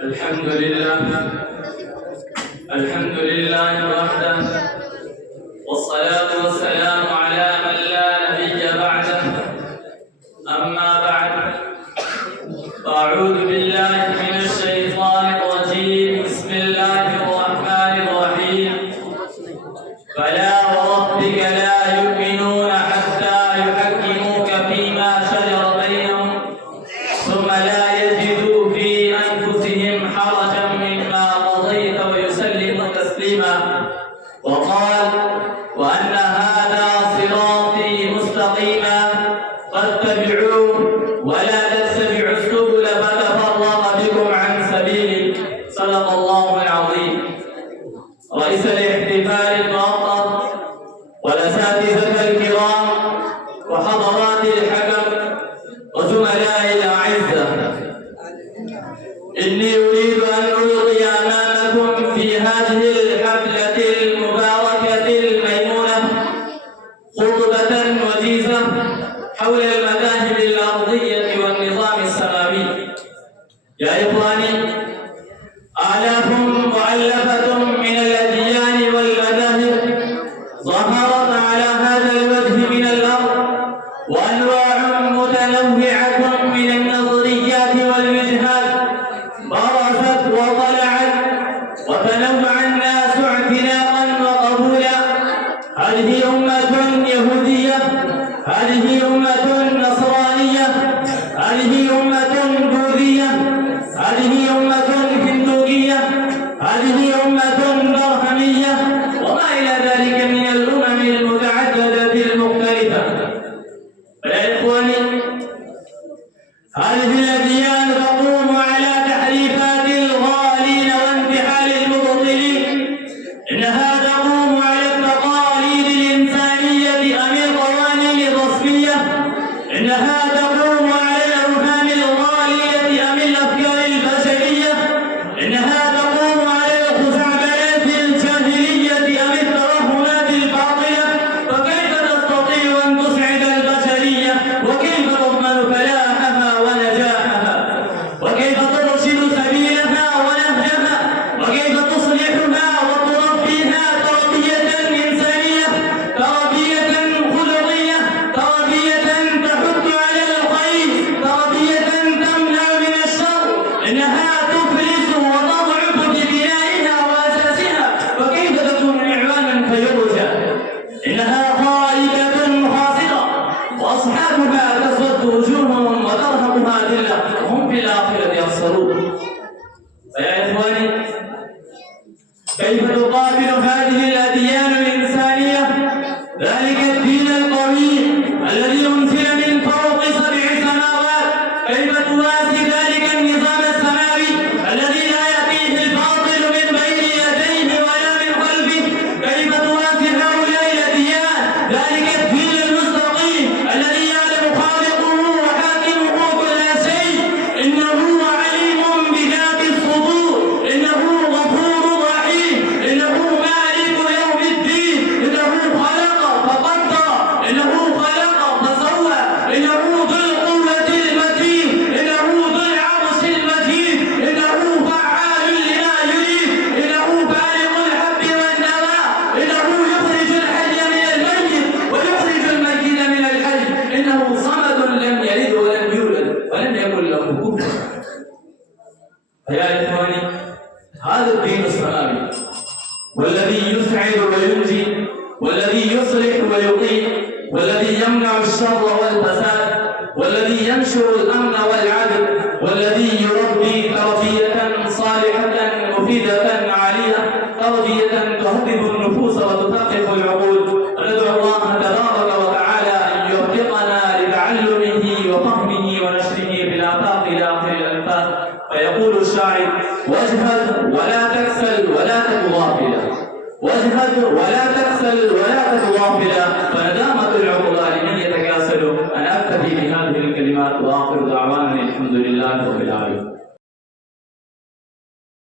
الحمد لله وحده، والصلاة والسلام على من لا نبي بعده. أما بعد، فأعوذ بالله من الشيطان الرجيم. بسم الله الرحمن الرحيم. فلا وربك لا يؤمنون حتى يحكموك فيما شجر بينهم ثم لا يجدوا في أنفسهم حرجا مما قضيت ويسلموا تسليما. وقال: وأن هذا صراطي مستقيما فاتبعوه ولا تتبعوا السبل فتفرق بكم عن سبيله. صدق الله العظيم. رئيس الاحتفال المؤقت والأساتذة الكرام وحضرات الحكم وزملائي الأعزة، إني أريد أن ألقي أمامكم في هذه الحفلة المباركة الميمونة خطبة وجيزة حول المذاهب الأرضية والنظام السماوي. يا إخواني، آلاف مؤلفة من الأديان والمذاهب ظهرت على هذا الوجه من الأرض، وأنواع متنوعة من النظريات والوجهات برزت وطلعت، وتنوع الناس اعتناقا وقبولا. هذه أمة يهودية، هذه أمة نصرانية، هذه أمة بوذية، هذه أمة هندوية، هذه أمة برهمية، وما إلى ذلك من الأمم المتعددة المختلفة. فيا إخواني، هذه الأديان تقوم على تحريفات الغالين وانتحال المبطلين. إنها تقوم على التقاليد الإنسانية أم القوانين الرسمية. إنها تقوم على الأوهام الغالية أم الأفكار البشرية. إنها تقوم على الخزعبلات الجاهلية أم التوهمات الباطلة. فكيف تستطيع أن تسعد البشرية؟ وكيف تضمن فلاحها ونجاحها؟ وكيف ترشد سبيلها ونهجها؟ وكيف تصلحها وتربيها تربية إنسانية، تربية خلقية، تربية تحث على الخير، تربية تمنع من الشر؟ إنها تفلس وتضعف ببنائها وأساسها، فكيف تكون إعوانا فيرجى؟ إنها خائبة خاسرة، وأصحابها تسود وجوههم وترهقها ذلة وهم في الآخرة يخسرون. فيا إخواني، كيف تقابل هذه الأديان الإنسانية ذلك الدين القوي الذي أنزل من فوق 7 سماوات؟ كيف توازي ذلك النظام السماوي الذي لا يأتيه الباطل من بين يديه ولا من خلفه؟ كيف توازي هؤلاء الأديان ذلك الدين المستقيم الذي يعلم خالقه وحاكمه كل شيء؟ إنه عليم بذات الصدور، إنه غفور رحيم، إنه مالك يوم الدين، إنه خلق فقدر، إنه خلق فسوى، إنه ذو القوة المتين، إنه ذو العرش المجيد، إنه فعال لما يريد، إنه فالق الحب والنوى، إنه يخرج الحي من الميت ويخرج الميت من الحي، إنه صمد لم يلد ولم يولد ولم يكن له كفوا. فيا إخواني، هذا الدين السماوي والذي يسعد وينجي، والذي يصلح ويقيم، والذي يمنع الشر والفساد، والذي ينشر الأمن والعدل، والذي يربي تربية صالحة مفيدة عالية، تربية تهذب النفوس وتثقف العقول. وندعو الله تبارك وتعالى أن يوفقنا لتعلمه وفهمه ونشره في الآفاق إلى آخر الألفاظ. فيقول الشاعر: واجهد ولا تكسل ولا تك غافلا، واجهد ولا تكسل ولا تك غافلا، فندامة العقلاء لمن يتكاسل. أنا أكتفي بهذه الكلمات وآخر دعوانا الحمد لله رب العالمين.